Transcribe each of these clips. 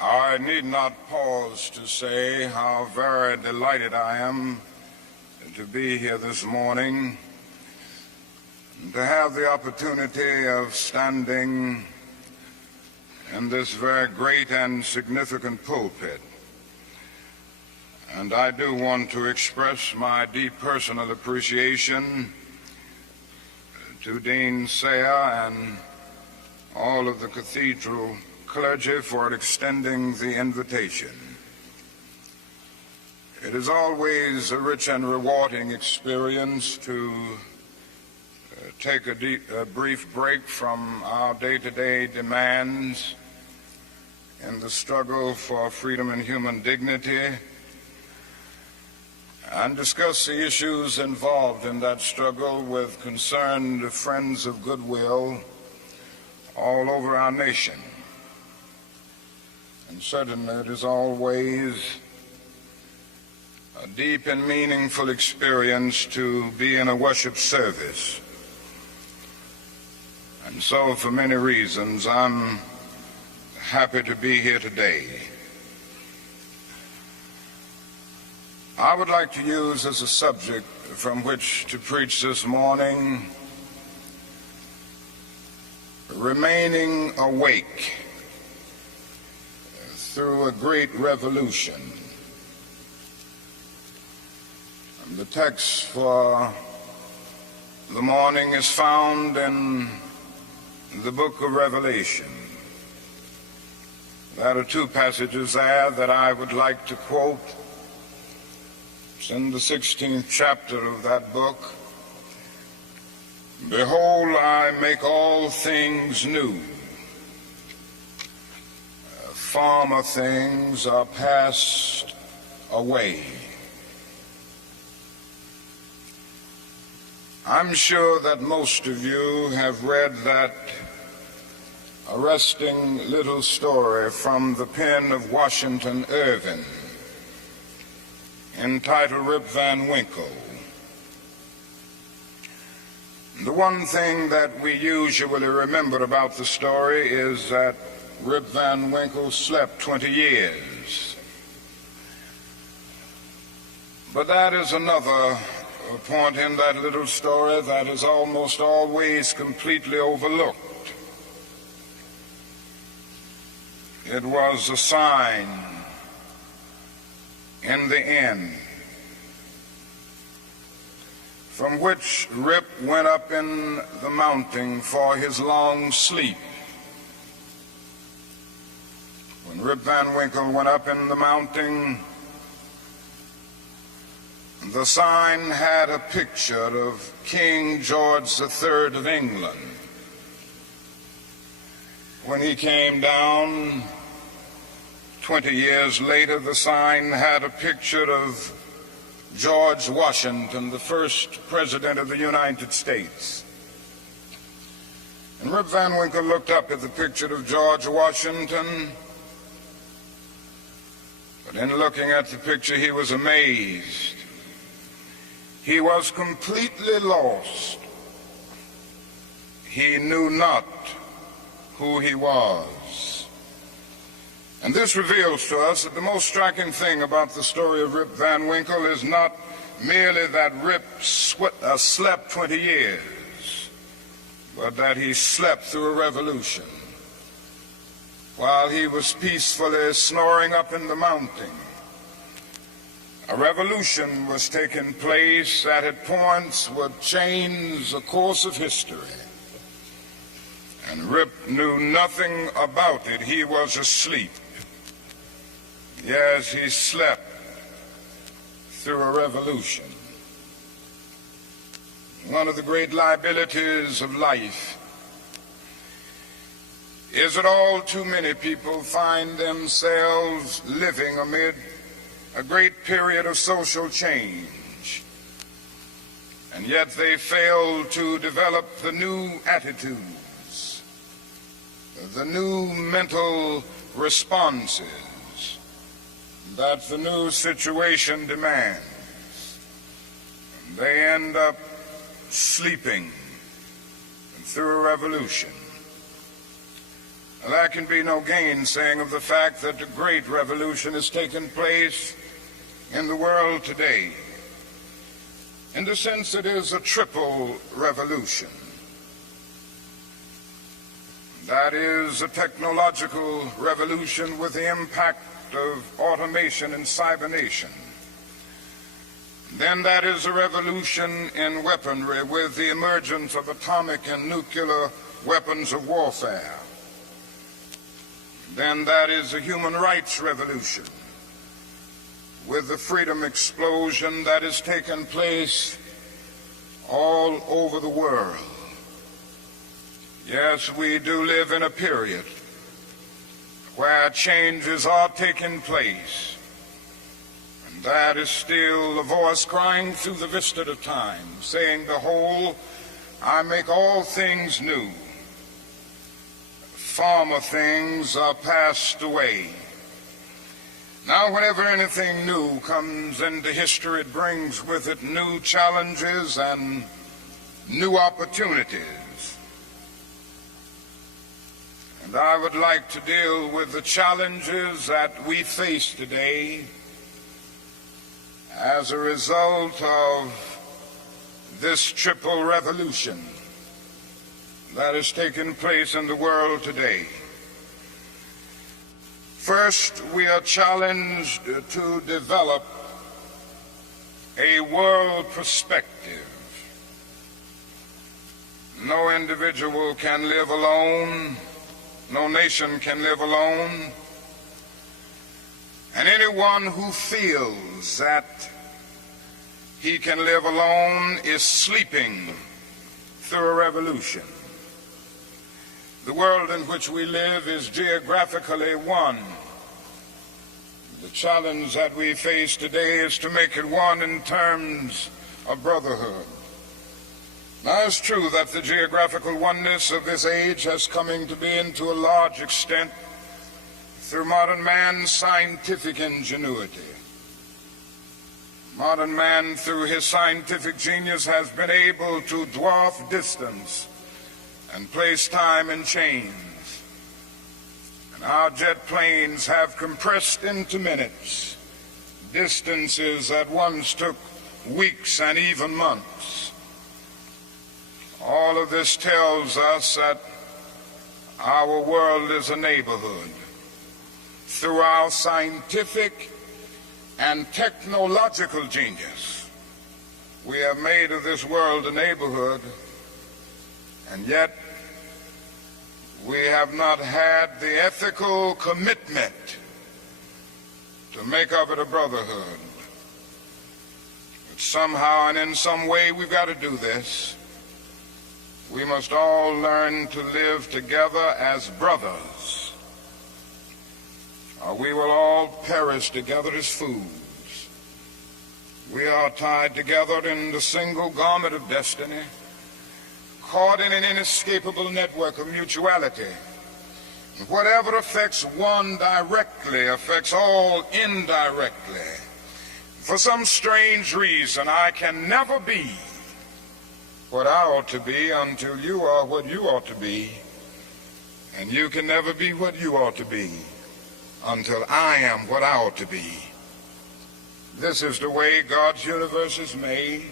I need not pause to say how very delighted I am to be here this morning, to have the opportunity of standing in this very great and significant pulpit. And I do want to express my deep personal appreciation to Dean Sayer and all of the cathedral clergy for extending the invitation. It is always a rich and rewarding experience to take a brief break from our day-to-day demands in the struggle for freedom and human dignity and discuss the issues involved in that struggle with concerned friends of goodwill all over our nation. And certainly it is always a deep and meaningful experience to be in a worship service. And so for many reasons, I'm happy to be here today. I would like to use as a subject from which to preach this morning, remaining awake through a great revolution. And the text for the morning is found in the book of Revelation. There are two passages there that I would like to quote. It's in the 16th chapter of that book. Behold, I make all things new. Former things are passed away. I'm sure that most of you have read that arresting little story from the pen of Washington Irving entitled Rip Van Winkle. The one thing that we usually remember about the story is that Rip Van Winkle slept 20 years. But that is another point in that little story that is almost always completely overlooked. It was a sign in the end from which Rip went up in the mountain for his long sleep. When Rip Van Winkle went up in the mountain, the sign had a picture of King George III of England. When he came down 20 years later, the sign had a picture of George Washington, the first president of the United States. And Rip Van Winkle looked up at the picture of George Washington, but in looking at the picture, he was amazed. He was completely lost. He knew not who he was. And this reveals to us that the most striking thing about the story of Rip Van Winkle is not merely that Rip slept 20 years, but that he slept through a revolution. While he was peacefully snoring up in the mountain, a revolution was taking place that at points would change the course of history. And Rip knew nothing about it. He was asleep. Yes, he slept through a revolution. One of the great liabilities of life is that all too many people find themselves living amid a great period of social change, and yet they fail to develop the new attitudes, the new mental responses that the new situation demands. They end up sleeping through a revolution. there can be no gainsaying of the fact that a great revolution has taken place in the world today. In a sense, it is a triple revolution. That is a technological revolution with the impact of automation and cybernation. Then that is a revolution in weaponry with the emergence of atomic and nuclear weapons of warfare. Then that is a human rights revolution with the freedom explosion that has taken place all over the world. Yes, we do live in a period where changes are taking place. And that is still a voice crying through the vista of time, saying, "Behold, I make all things new. Former things are passed away." Now, whenever anything new comes into history, it brings with it new challenges and new opportunities. And I would like to deal with the challenges that we face today as a result of this triple revolution that has taken place in the world today. First, we are challenged to develop a world perspective. No individual can live alone. No nation can live alone. And anyone who feels that he can live alone is sleeping through a revolution. The world in which we live is geographically one. The challenge that we face today is to make it one in terms of brotherhood. Now, it's true that the geographical oneness of this age has come to be to a large extent through modern man's scientific ingenuity. Modern man, through his scientific genius, has been able to dwarf distance and place time in chains. And our jet planes have compressed into minutes distances that once took weeks and even months. All of this tells us that our world is a neighborhood. Through our scientific and technological genius, we have made of this world a neighborhood, and yet we have not had the ethical commitment to make of it a brotherhood. But somehow and in some way we've got to do this. We must all learn to live together as brothers, or we will all perish together as fools. We are tied together in the single garment of destiny, caught in an inescapable network of mutuality. And whatever affects one directly affects all indirectly. For some strange reason, I can never be what I ought to be until you are what you ought to be, and you can never be what you ought to be until I am what I ought to be. This is the way God's universe is made.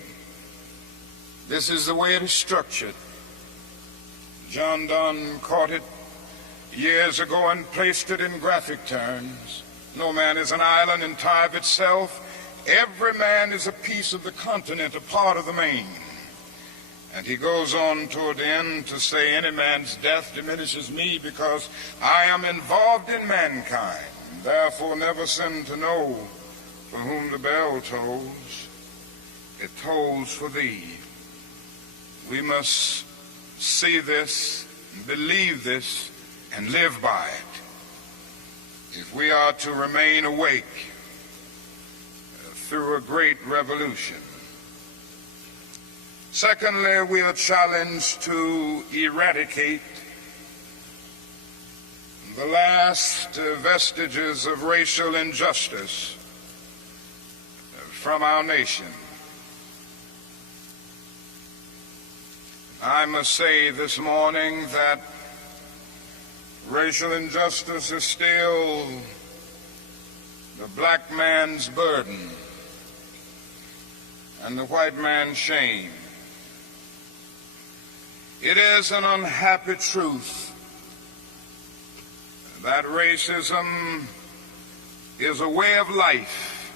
This is the way it is structured. John Donne caught it years ago and placed it in graphic terms. No man is an island entire of itself. Every man is a piece of the continent, a part of the main. And he goes on toward the end to say, any man's death diminishes me because I am involved in mankind. Therefore never sin to know for whom the bell tolls. It tolls for thee. We must see this, believe this, and live by it if we are to remain awake through a great revolution. Secondly, we are challenged to eradicate the last vestiges of racial injustice from our nation. I must say this morning that Racial injustice is still the black man's burden and the white man's shame. It is an unhappy truth that racism is a way of life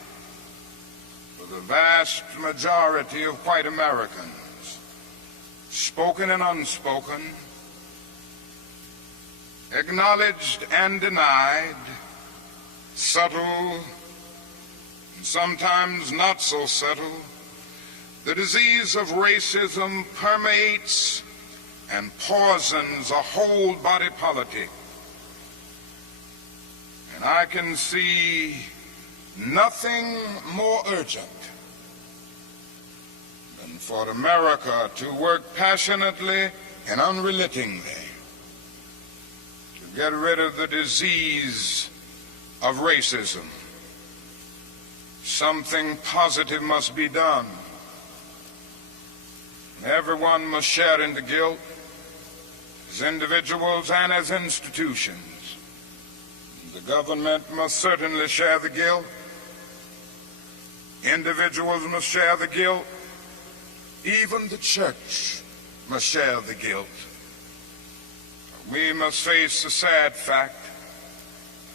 for the vast majority of white Americans, spoken and unspoken, acknowledged and denied, subtle and sometimes not so subtle. The disease of racism permeates and poisons a whole body politic. And I can see nothing more urgent than for America to work passionately and unrelentingly to get rid of the disease of racism. Something positive must be done. Everyone must share in the guilt, as individuals and as institutions. The government must certainly share the guilt. Individuals must share the guilt. Even the church must share the guilt. We must face the sad fact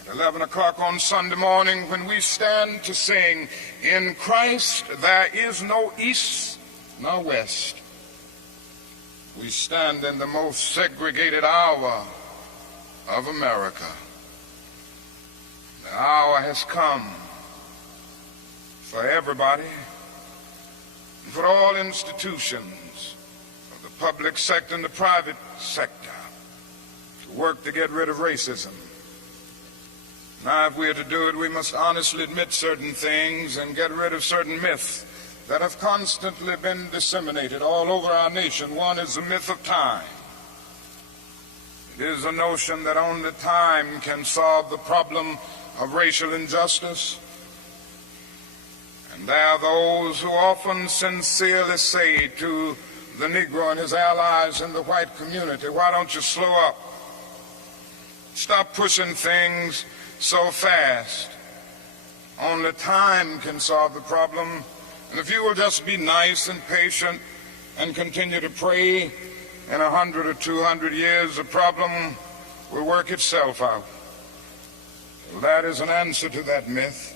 at 11 o'clock on Sunday morning when we stand to sing, "In Christ there is no east nor west." We stand in the most segregated hour of America. The hour has come for everybody, and for all institutions of the public sector and the private sector to work to get rid of racism. Now, if we are to do it, we must honestly admit certain things and get rid of certain myths that have constantly been disseminated all over our nation. One is the myth of time. It is a notion that only time can solve the problem of racial injustice. And there are those who often sincerely say to the Negro and his allies in the white community, "Why don't you slow up? Stop pushing things so fast. Only time can solve the problem. And if you will just be nice and patient and continue to pray, in 100 or 200 years, the problem will work itself out." Well, that is an answer to that myth.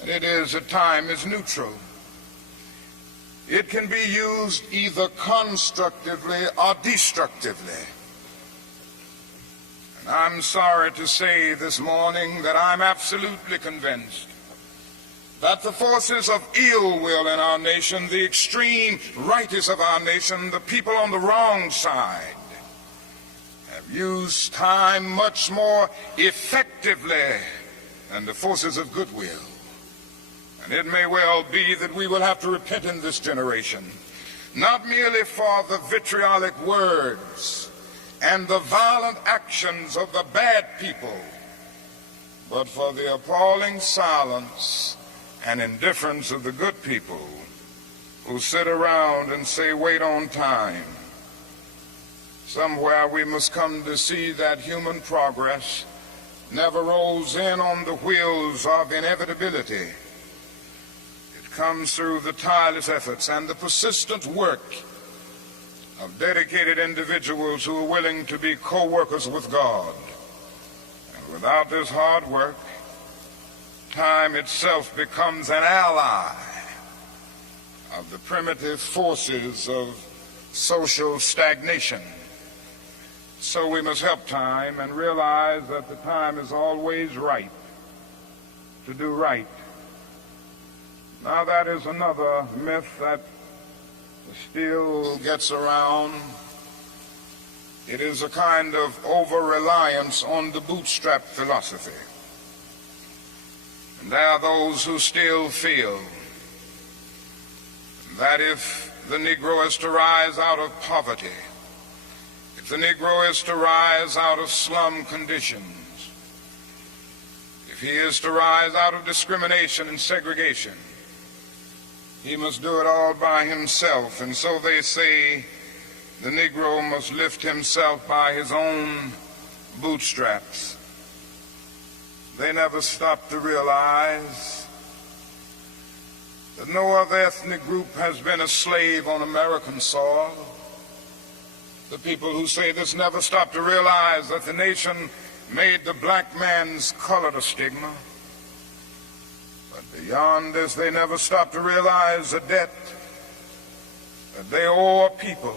And it is that time is neutral. It can be used either constructively or destructively. And I'm sorry to say this morning that I'm absolutely convinced that the forces of ill will in our nation, the extreme rightists of our nation, the people on the wrong side, have used time much more effectively than the forces of goodwill. And it may well be that we will have to repent in this generation, not merely for the vitriolic words and the violent actions of the bad people, but for the appalling silence and indifference of the good people who sit around and say, "Wait on time." Somewhere we must come to see that human progress never rolls in on the wheels of inevitability. It comes through the tireless efforts and the persistent work of dedicated individuals who are willing to be co-workers with God. And without this hard work, time itself becomes an ally of the primitive forces of social stagnation. So we must help time and realize that the time is always right to do right. Now, that is another myth that still gets around. It is a kind of over-reliance on the bootstrap philosophy. And there are those who still feel that if the Negro is to rise out of poverty, if the Negro is to rise out of slum conditions, if he is to rise out of discrimination and segregation, he must do it all by himself. And so they say the Negro must lift himself by his own bootstraps. They never stopped to realize that no other ethnic group has been a slave on American soil. The people who say this never stop to realize that the nation made the black man's color a stigma. But beyond this, they never stop to realize the debt that they owe a people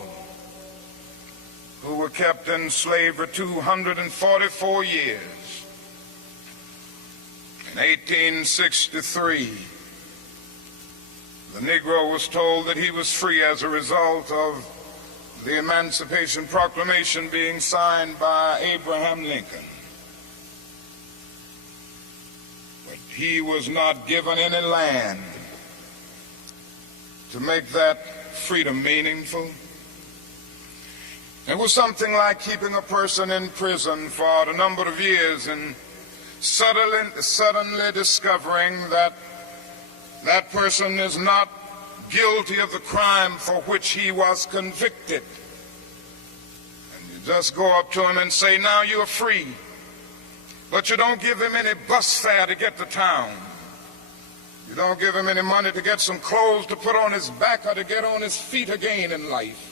who were kept in slavery 244 years. In 1863, the Negro was told that he was free as a result of the Emancipation Proclamation being signed by Abraham Lincoln. But he was not given any land to make that freedom meaningful. It was something like keeping a person in prison for a number of years and suddenly discovering that that person is not guilty of the crime for which he was convicted. And you just go up to him and say, now you're free. But you don't give him any bus fare to get to town. You don't give him any money to get some clothes to put on his back or to get on his feet again in life.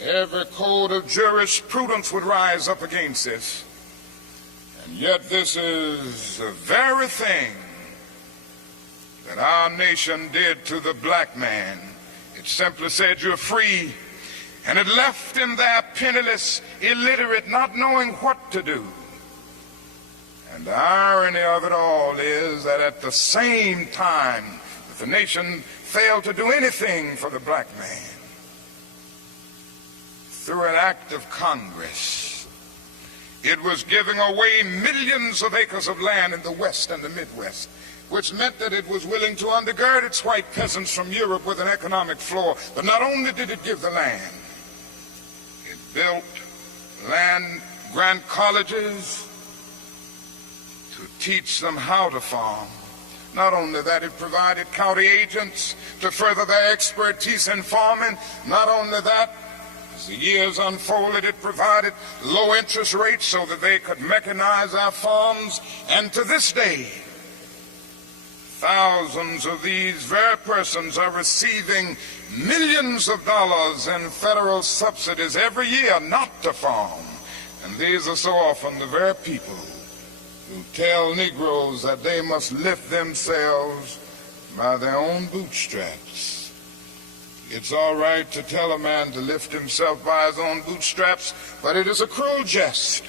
Every code of jurisprudence would rise up against this. And yet this is the very thing that our nation did to the black man. It simply said, you're free, and it left him there penniless, illiterate, not knowing what to do. And the irony of it all is that at the same time that the nation failed to do anything for the black man, through an act of Congress, it was giving away millions of acres of land in the West and the Midwest, which meant that it was willing to undergird its white peasants from Europe with an economic floor. But not only did it give the land, it built land-grant colleges to teach them how to farm. Not only that, it provided county agents to further their expertise in farming. Not only that, as the years unfolded, it provided low interest rates so that they could mechanize our farms. And to this day, thousands of these very persons are receiving millions of dollars in federal subsidies every year not to farm. And these are so often the very people who tell Negroes that they must lift themselves by their own bootstraps. It's all right to tell a man to lift himself by his own bootstraps, but it is a cruel jest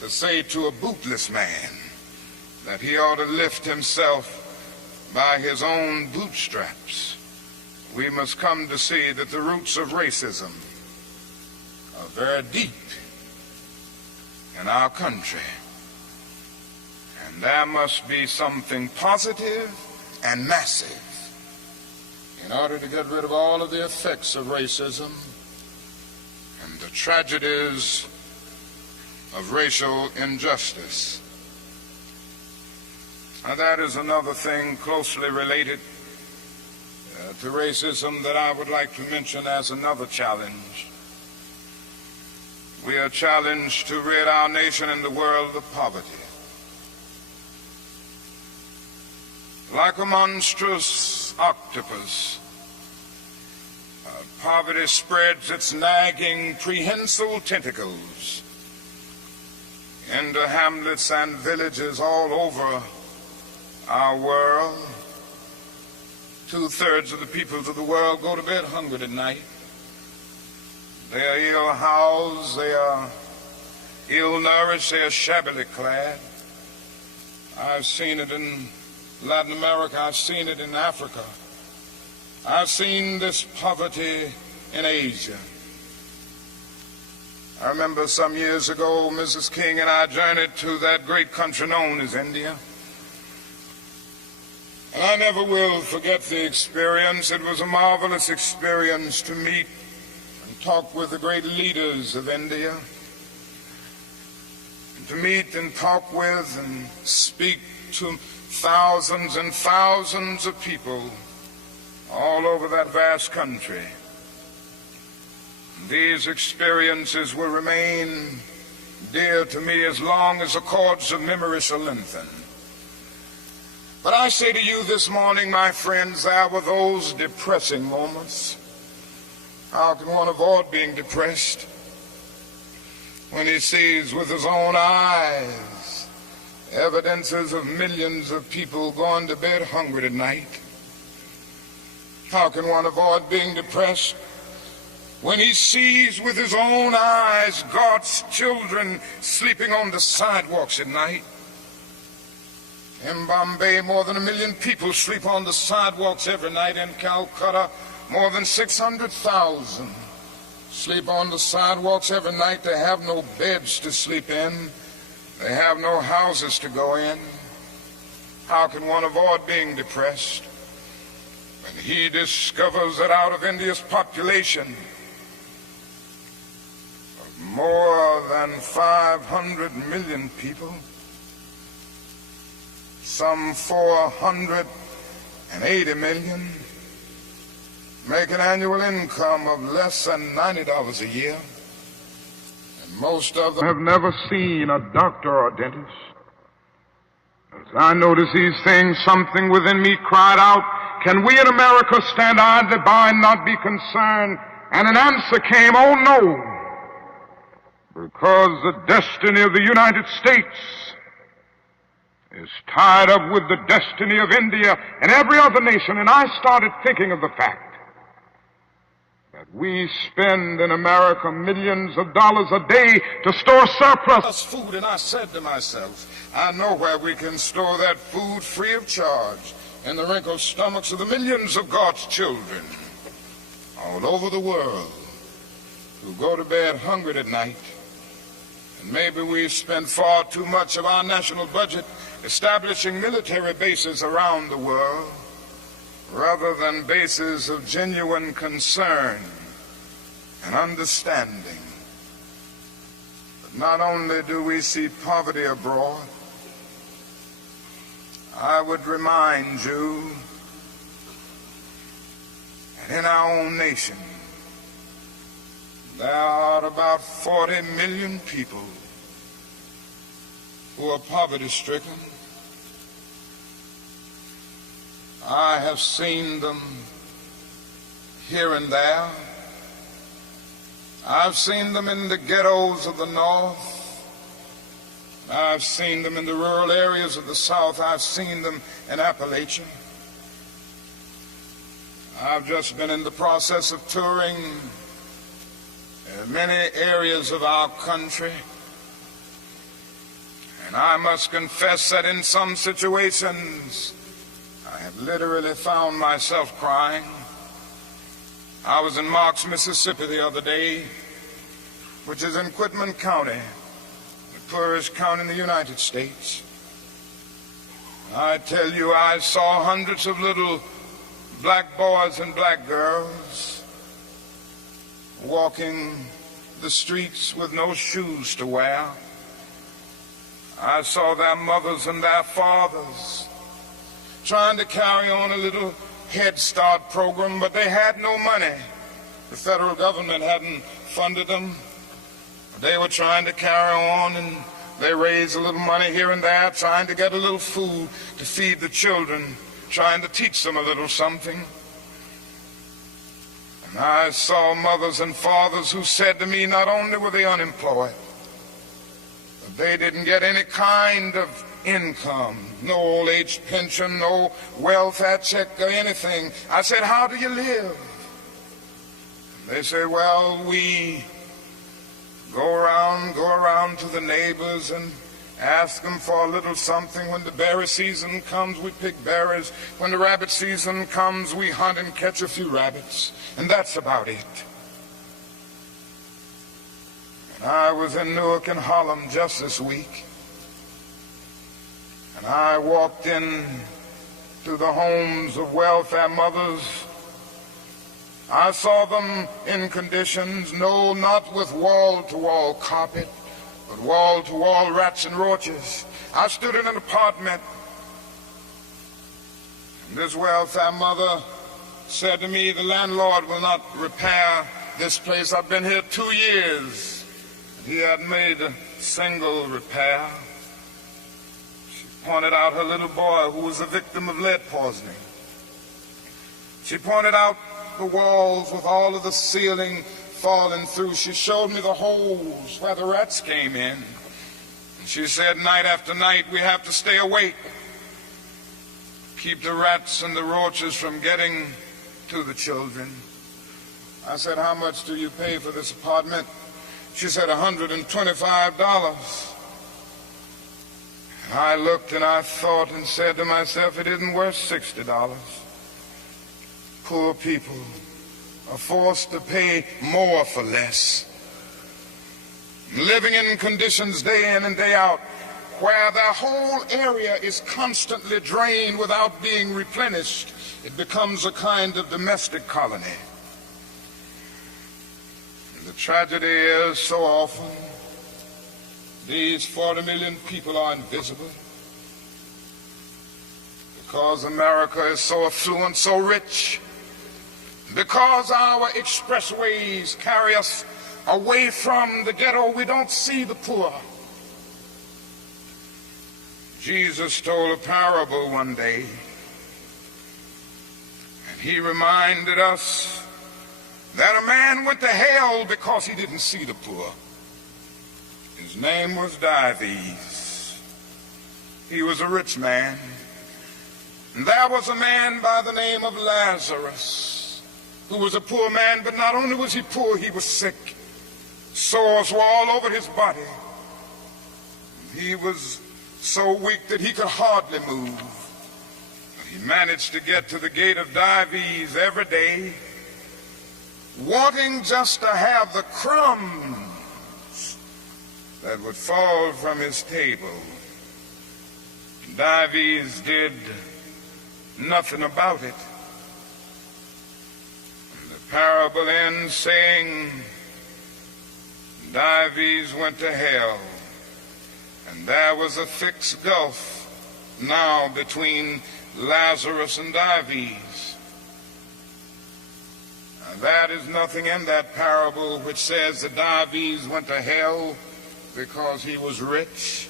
to say to a bootless man that he ought to lift himself by his own bootstraps. We must come to see that the roots of racism are very deep in our country. And there must be something positive and massive in order to get rid of all of the effects of racism and the tragedies of racial injustice. Now, that is another thing closely related to racism that I would like to mention as another challenge. We are challenged to rid our nation and the world of poverty. Like a monstrous octopus, poverty spreads its nagging, prehensile tentacles into hamlets and villages all over our world. 2/3 of the peoples of the world go to bed hungry at night. They are ill-housed, they are ill-nourished, they are shabbily clad. I've seen it in Latin America, I've seen it in Africa. I've seen this poverty in Asia. I remember some years ago, Mrs. King and I journeyed to that great country known as India. And I never will forget the experience. It was a marvelous experience to meet and talk with the great leaders of India. And to meet and talk with and speak to thousands and thousands of people all over that vast country. These experiences will remain dear to me as long as the cords of memory shall lengthen. But I say to you this morning, my friends, there were those depressing moments. How can one avoid being depressed when he sees with his own eyes evidences of millions of people going to bed hungry tonight? How can one avoid being depressed when he sees with his own eyes God's children sleeping on the sidewalks at night? In Bombay, more than 1 million people sleep on the sidewalks every night. In Calcutta, more than 600,000 sleep on the sidewalks every night. They have no beds to sleep in. They have no houses to go in. How can one avoid being depressed when he discovers that out of India's population of more than 500 million people, some 480 million make an annual income of less than $90 a year, and most of them have never seen a doctor or dentist. As I noticed these things, something within me cried out, can we in America stand idly by and not be concerned? And an answer came, oh no, because the destiny of the United States is tied up with the destiny of India and every other nation. And I started thinking of the fact that we spend in America millions of dollars a day to store surplus food. And I said to myself, I know where we can store that food free of charge, in the wrinkled stomachs of the millions of God's children all over the world who go to bed hungry at night. And maybe we've spent far too much of our national budget establishing military bases around the world rather than bases of genuine concern and understanding. But not only do we see poverty abroad, I would remind you that in our own nation there are about 40 million people who are poverty-stricken. I have seen them here and there. I've seen them in the ghettos of the North. I've seen them in the rural areas of the South. I've seen them in Appalachia. I've just been in the process of touring many areas of our country. And I must confess that in some situations I have literally found myself crying. I was in Marks, Mississippi the other day, which is in Quitman County, the poorest county in the United States. I tell you, I saw hundreds of little black boys and black girls walking the streets with no shoes to wear. I saw their mothers and their fathers trying to carry on a little Head Start program, but they had no money. The federal government hadn't funded them. They were trying to carry on, and they raised a little money here and there, trying to get a little food to feed the children, trying to teach them a little something. And I saw mothers and fathers who said to me, not only were they unemployed, but they didn't get any kind of income, no old age pension, no welfare check or anything. I said, how do you live? They say, well, we go around to the neighbors and ask them for a little something. When the berry season comes, we pick berries. When the rabbit season comes, we hunt and catch a few rabbits. And that's about it. And I was in Newark and Harlem just this week. And I walked in to the homes of welfare mothers. I saw them in conditions, no, not with wall-to-wall carpet, but wall-to-wall rats and roaches. I stood in an apartment, and this welfare mother said to me, the landlord will not repair this place. I've been here 2 years. He had made single repair. She pointed out her little boy who was a victim of lead poisoning. She pointed out the walls with all of the ceiling falling through. She showed me the holes where the rats came in. And she said, night after night, we have to stay awake, keep the rats and the roaches from getting to the children. I said, how much do you pay for this apartment? She said, $125. And I looked and I thought and said to myself, it isn't worth $60. Poor people are forced to pay more for less, living in conditions day in and day out where their whole area is constantly drained without being replenished. It becomes a kind of domestic colony. And the tragedy is so often these 40 million people are invisible because America is so affluent, so rich, because our expressways carry us away from the ghetto. We don't see the poor. Jesus told a parable one day, and he reminded us that a man went to hell because he didn't see the poor. His name was Dives. He was a rich man. And there was a man by the name of Lazarus, who was a poor man, but not only was he poor, he was sick. Sores were all over his body. He was so weak that he could hardly move. But he managed to get to the gate of Dives every day, wanting just to have the crumbs that would fall from his table. Dives did nothing about it. And the parable ends saying, Dives went to hell, and there was a thick gulf now between Lazarus and Dives. Now, that is nothing in that parable which says that Dives went to hell because he was rich.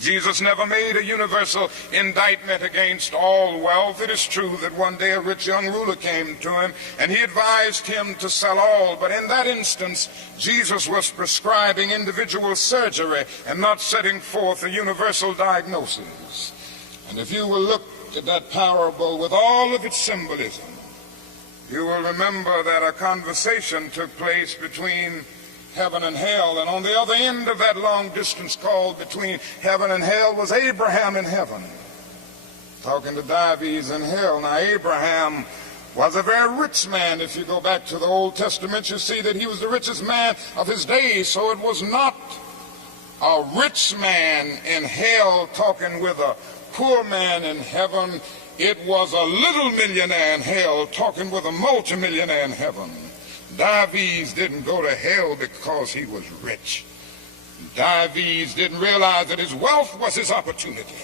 Jesus never made a universal indictment against all wealth. It is true that one day a rich young ruler came to him and he advised him to sell all, but in that instance Jesus was prescribing individual surgery and not setting forth a universal diagnosis. And if you will look at that parable with all of its symbolism, you will remember that a conversation took place between heaven and hell, and on the other end of that long distance call between heaven and hell was Abraham in heaven talking to Dives in hell. Now Abraham was a very rich man. If you go back to the Old Testament, you see that he was the richest man of his days. So it was not a rich man in hell talking with a poor man in heaven. It was a little millionaire in hell talking with a multimillionaire in heaven. Dives didn't go to hell because he was rich. Dives didn't realize that his wealth was his opportunity.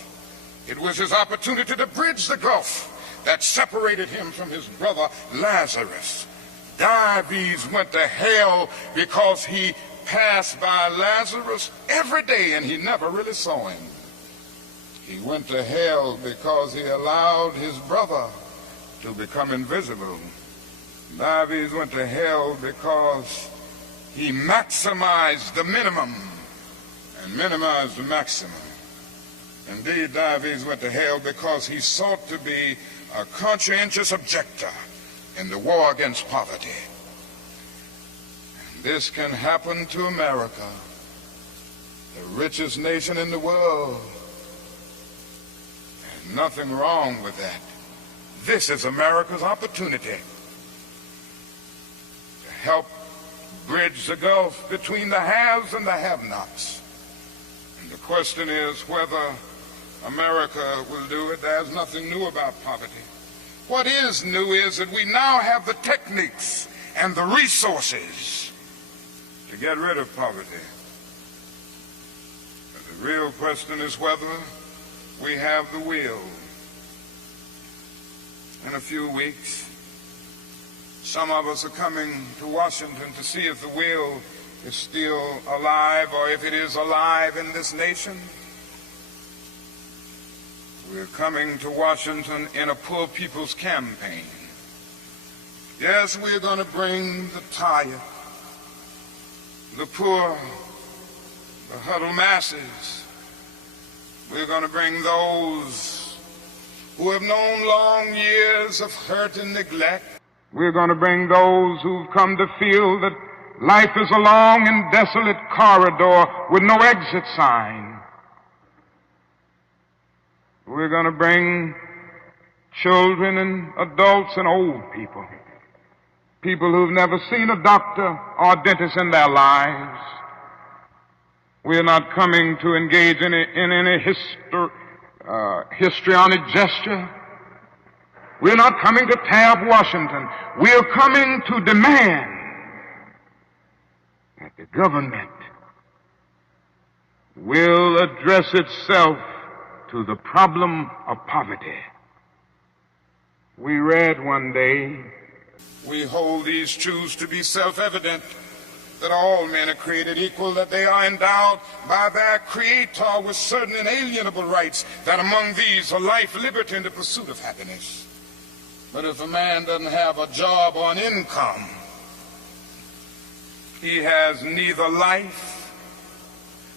It was his opportunity to bridge the gulf that separated him from his brother Lazarus. Dives went to hell because he passed by Lazarus every day and he never really saw him. He went to hell because he allowed his brother to become invisible. Dives went to hell because he maximized the minimum and minimized the maximum. Indeed, Dives went to hell because he sought to be a conscientious objector in the war against poverty. And this can happen to America, the richest nation in the world. There's nothing wrong with that. This is America's opportunity help bridge the gulf between the haves and the have-nots. And the question is whether America will do it. There's nothing new about poverty. What is new is that we now have the techniques and the resources to get rid of poverty. But the real question is whether we have the will. In a few weeks, some of us are coming to Washington to see if the will is still alive, or if it is alive in this nation. We're coming to Washington in a poor people's campaign. Yes, we're going to bring the tired, the poor, the huddled masses. We're going to bring those who have known long years of hurt and neglect. We're going to bring those who've come to feel that life is a long and desolate corridor with no exit sign. We're going to bring children and adults and old people, people who've never seen a doctor or a dentist in their lives. We're not coming to engage in any histrionic gesture. We're not coming to tear up Washington. We're coming to demand that the government will address itself to the problem of poverty. We read one day, we hold these truths to be self-evident, that all men are created equal, that they are endowed by their Creator with certain inalienable rights, that among these are life, liberty, and the pursuit of happiness. But if a man doesn't have a job or an income, he has neither life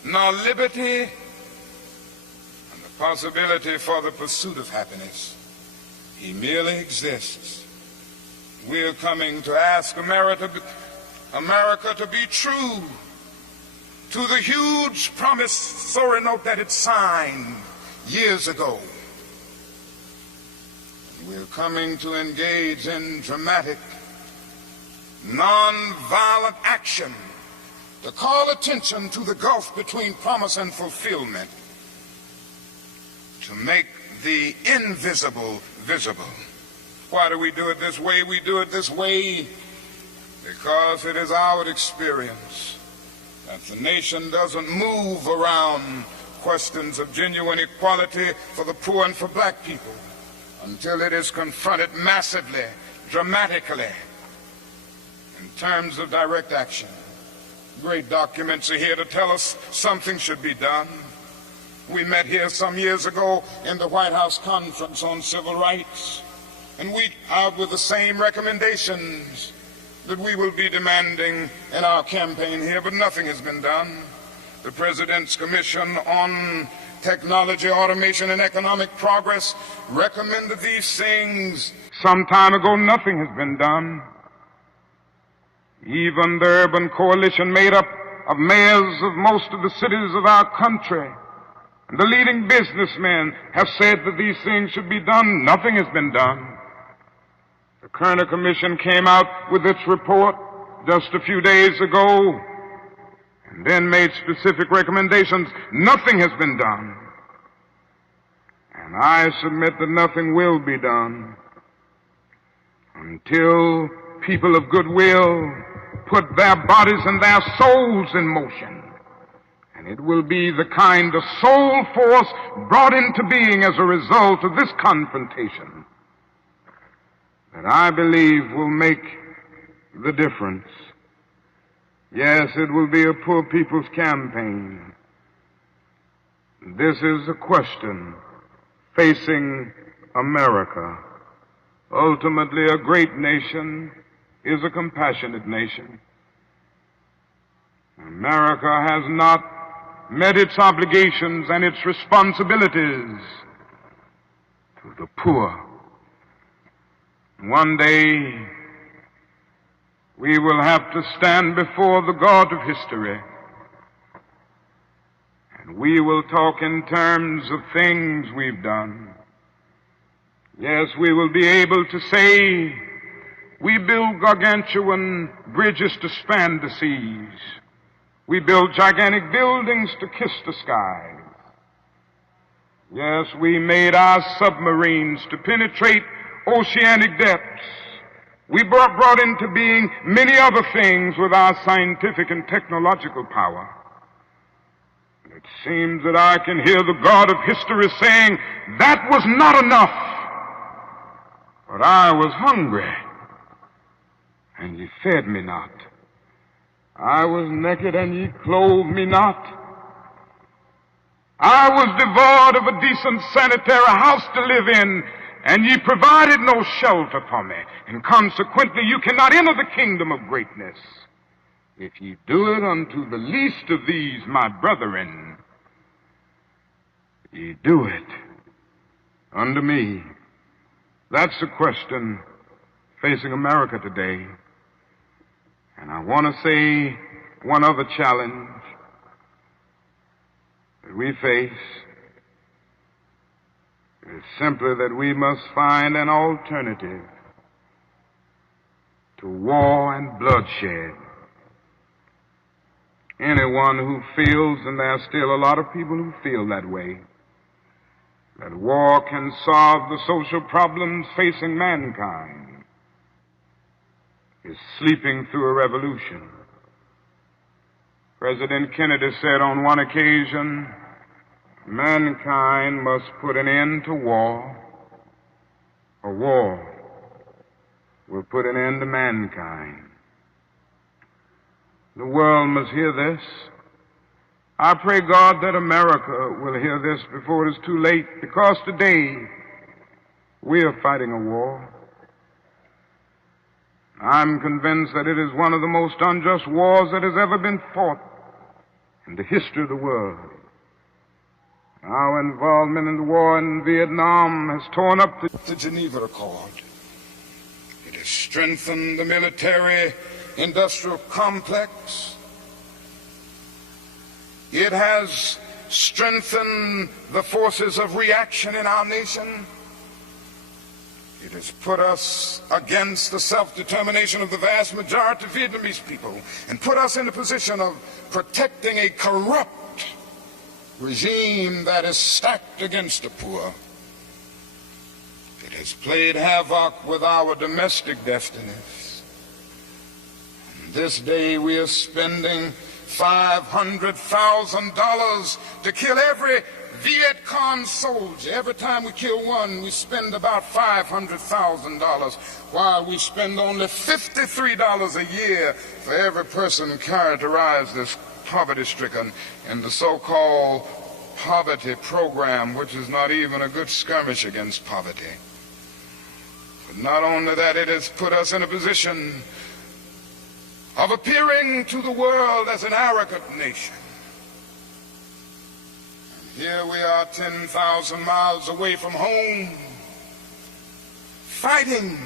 nor liberty and the possibility for the pursuit of happiness. He merely exists. We're coming to ask America to be true to the huge promissory note that it signed years ago. We're coming to engage in dramatic, non-violent action to call attention to the gulf between promise and fulfillment, to make the invisible visible. Why do we do it this way? We do it this way because it is our experience that the nation doesn't move around questions of genuine equality for the poor and for black people until it is confronted massively, dramatically, in terms of direct action. Great documents are here to tell us something should be done. We met here some years ago in the White House Conference on Civil Rights, and we out with the same recommendations that we will be demanding in our campaign here, but nothing has been done. The President's Commission on Technology, Automation, and Economic Progress recommended these things some time ago. Nothing has been done. Even the urban coalition made up of mayors of most of the cities of our country and the leading businessmen have said that these things should be done. Nothing has been done. The Kerner Commission came out with its report just a few days ago and then made specific recommendations. Nothing has been done. And I submit that nothing will be done until people of goodwill put their bodies and their souls in motion. And it will be the kind of soul force brought into being as a result of this confrontation that I believe will make the difference. Yes, it will be a poor people's campaign. This is a question facing America. Ultimately, a great nation is a compassionate nation. America has not met its obligations and its responsibilities to the poor. One day, we will have to stand before the God of history, and we will talk in terms of things we've done. Yes, we will be able to say, we build gargantuan bridges to span the seas. We build gigantic buildings to kiss the skies. Yes, we made our submarines to penetrate oceanic depths. We brought into being many other things with our scientific and technological power. It seems that I can hear the God of history saying, that was not enough, but I was hungry, and ye fed me not. I was naked and ye clothed me not. I was devoid of a decent sanitary house to live in, and ye provided no shelter for me. And consequently you cannot enter the kingdom of greatness. If ye do it unto the least of these, my brethren, ye do it unto me. That's the question facing America today. And I want to say one other challenge that we face is simply that we must find an alternative to war and bloodshed. Anyone who feels, and there are still a lot of people who feel that way, that war can solve the social problems facing mankind, is sleeping through a revolution. President Kennedy said on one occasion, mankind must put an end to war, or war will put an end to mankind. The world must hear this. I pray God that America will hear this before it is too late, because today we are fighting a war. I'm convinced that it is one of the most unjust wars that has ever been fought in the history of the world. Our involvement in the war in Vietnam has torn up the Geneva Accord. It has strengthened the military-industrial complex. It has strengthened the forces of reaction in our nation. It has put us against the self-determination of the vast majority of Vietnamese people and put us in the position of protecting a corrupt regime that is stacked against the poor. It has played havoc with our domestic destinies. And this day we are spending $500,000 to kill every Viet Cong soldier. Every time we kill one, we spend about $500,000, while we spend only $53 a year for every person characterized as poverty-stricken in the so-called poverty program, which is not even a good skirmish against poverty. But not only that, it has put us in a position of appearing to the world as an arrogant nation. Here we are 10,000 miles away from home, fighting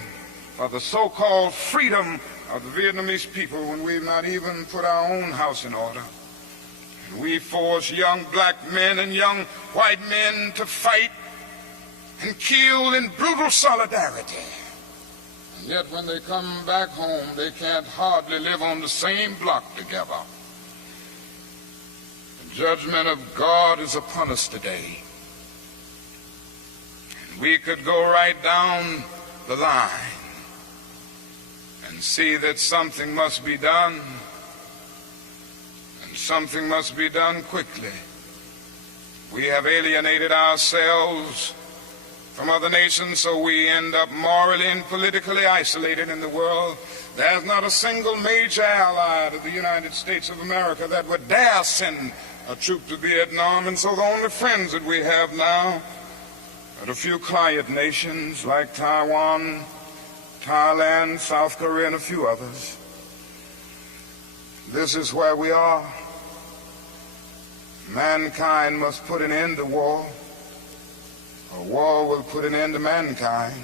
for the so-called freedom of the Vietnamese people when we've not even put our own house in order. And we force young black men and young white men to fight and kill in brutal solidarity. And yet when they come back home, they can't hardly live on the same block together. Judgment of God is upon us today. And we could go right down the line and see that something must be done, and something must be done quickly. We have alienated ourselves from other nations, so we end up morally and politically isolated in the world. There's not a single major ally of the United States of America that would dare send a troop to Vietnam, and so the only friends that we have now are a few quiet nations like Taiwan, Thailand, South Korea, and a few others. This is where we are. Mankind must put an end to war, or war will put an end to mankind.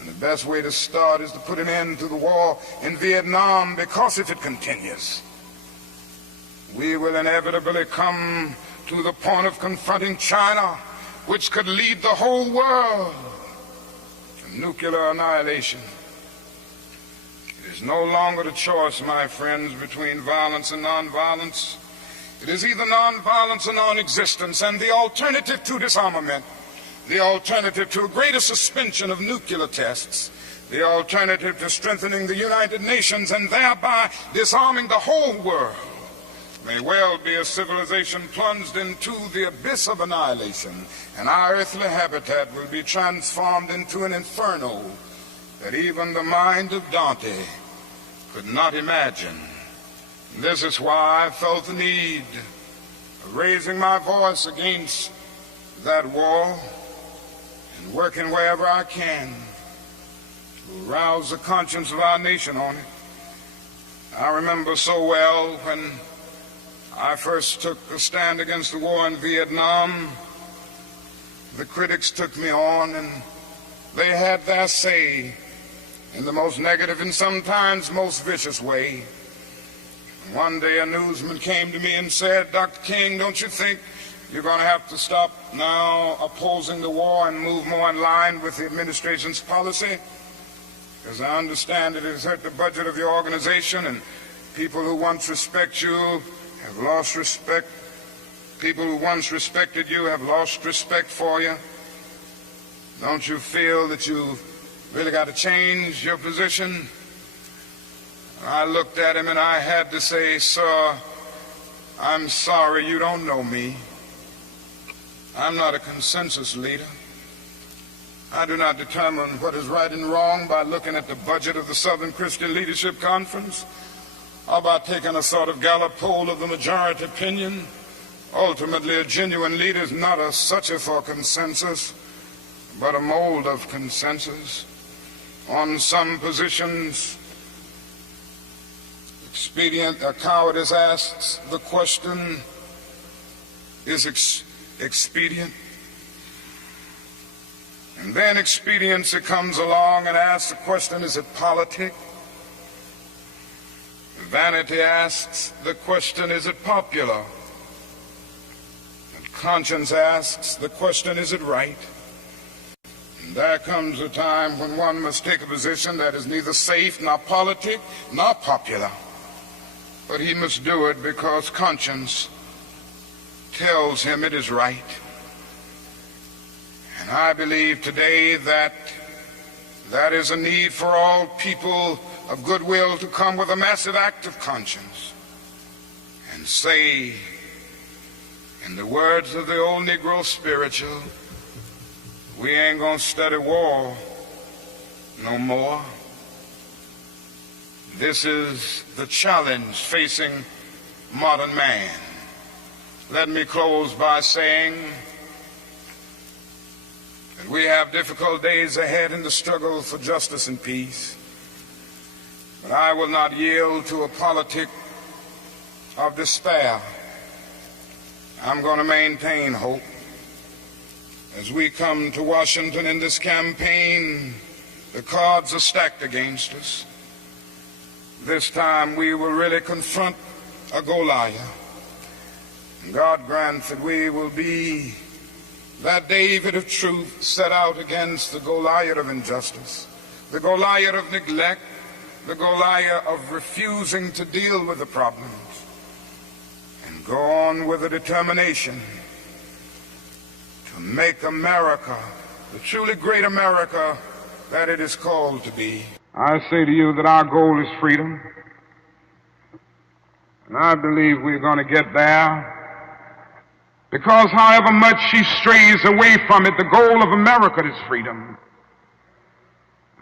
And the best way to start is to put an end to the war in Vietnam, because if it continues, we will inevitably come to the point of confronting China, which could lead the whole world to nuclear annihilation. It is no longer the choice, my friends, between violence and nonviolence. It is either nonviolence or non-existence, and the alternative to disarmament, the alternative to a greater suspension of nuclear tests, the alternative to strengthening the United Nations and thereby disarming the whole world, may well be a civilization plunged into the abyss of annihilation, and our earthly habitat will be transformed into an inferno that even the mind of Dante could not imagine This is why I felt the need of raising my voice against that war and working wherever I can to rouse the conscience of our nation on it. I remember so well when I first took a stand against the war in Vietnam, the critics took me on and they had their say in the most negative and sometimes most vicious way. One day a newsman came to me and said, "Dr. King, don't you think you're going to have to stop now opposing the war and move more in line with the administration's policy? Because I understand it has hurt the budget of your organization, and people who once respect you have lost respect. People who once respected you have lost respect for you. Don't you feel that you've really got to change your position?" I looked at him and I had to say, "Sir, I'm sorry, you don't know me. I'm not a consensus leader. I do not determine what is right and wrong by looking at the budget of the Southern Christian Leadership Conference or by taking a sort of Gallup poll of the majority opinion. Ultimately, a genuine leader is not a searcher for consensus, but a mold of consensus. On some positions, cowardice asks the question, is expedient? And then expediency comes along and asks the question, is it politic? Vanity asks the question, is it popular? And conscience asks the question, is it right? And there comes a time when one must take a position that is neither safe, nor politic, nor popular. But he must do it because conscience tells him it is right. And I believe today that that is a need for all people of goodwill to come with a massive act of conscience and say, in the words of the old Negro spiritual, we ain't gonna study war no more. This is the challenge facing modern man. Let me close by saying that we have difficult days ahead in the struggle for justice and peace. But I will not yield to a politic of despair. I'm going to maintain hope. As we come to Washington in this campaign, the cards are stacked against us. This time we will really confront a Goliath. And God grant that we will be that David of truth set out against the Goliath of injustice, the Goliath of neglect, the Goliath of refusing to deal with the problems, and go on with a determination to make America the truly great America that it is called to be. I say to you that our goal is freedom, and I believe we're going to get there, because however much she strays away from it, the goal of America is freedom.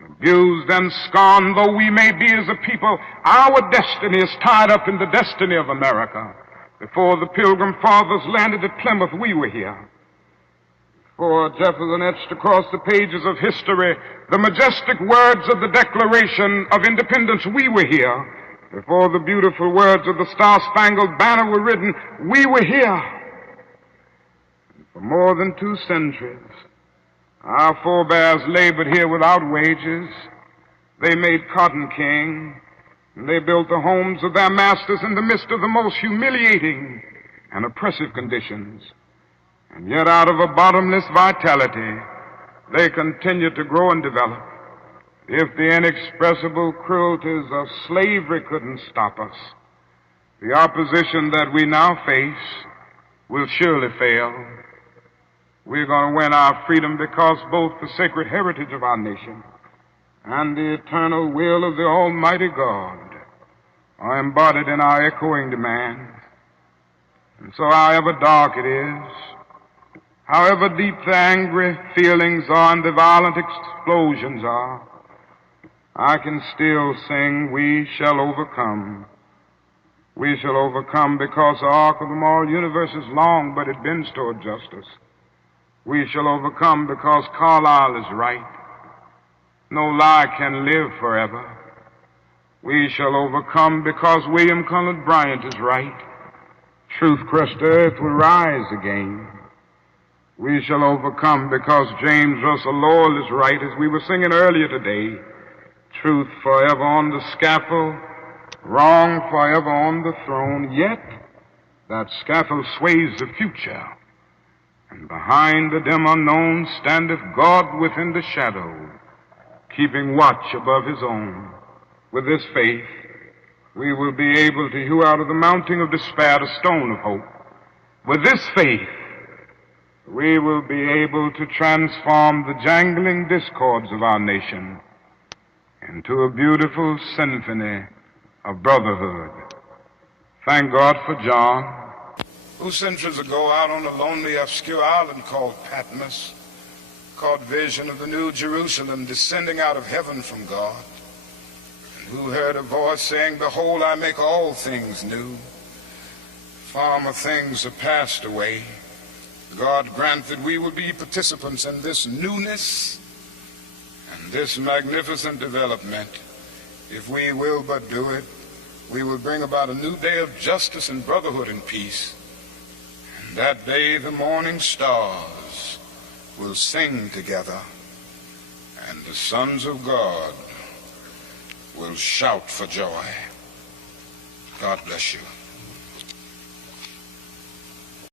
Abused and scorned though we may be as a people, our destiny is tied up in the destiny of America. Before the Pilgrim Fathers landed at Plymouth, we were here. For Jefferson etched across the pages of history the majestic words of the Declaration of Independence, we were here. Before the beautiful words of the Star-Spangled Banner were written, we were here. And for more than 2 centuries, our forebears labored here without wages. They made cotton king, and they built the homes of their masters in the midst of the most humiliating and oppressive conditions. And yet out of a bottomless vitality, they continue to grow and develop. If the inexpressible cruelties of slavery couldn't stop us, the opposition that we now face will surely fail. We're going to win our freedom because both the sacred heritage of our nation and the eternal will of the Almighty God are embodied in our echoing demands. And so however dark it is, however deep the angry feelings are and the violent explosions are, I can still sing, we shall overcome. We shall overcome because the arc of the moral universe is long, but it bends toward justice. We shall overcome because Carlyle is right. No lie can live forever. We shall overcome because William Cullen Bryant is right. Truth-crushed earth will rise again. We shall overcome because James Russell Lowell is right, as we were singing earlier today. Truth forever on the scaffold, wrong forever on the throne, yet that scaffold sways the future, and behind the dim unknown standeth God within the shadow, keeping watch above his own. With this faith, we will be able to hew out of the mounting of despair a stone of hope. With this faith, we will be able to transform the jangling discords of our nation into a beautiful symphony of brotherhood. Thank God for John, who centuries ago out on a lonely, obscure island called Patmos caught vision of the New Jerusalem descending out of heaven from God, and who heard a voice saying, "Behold, I make all things new. Former things are passed away." God grant that we will be participants in this newness and this magnificent development. If we will but do it, we will bring about a new day of justice and brotherhood and peace. And that day the morning stars will sing together, and the sons of God will shout for joy. God bless you.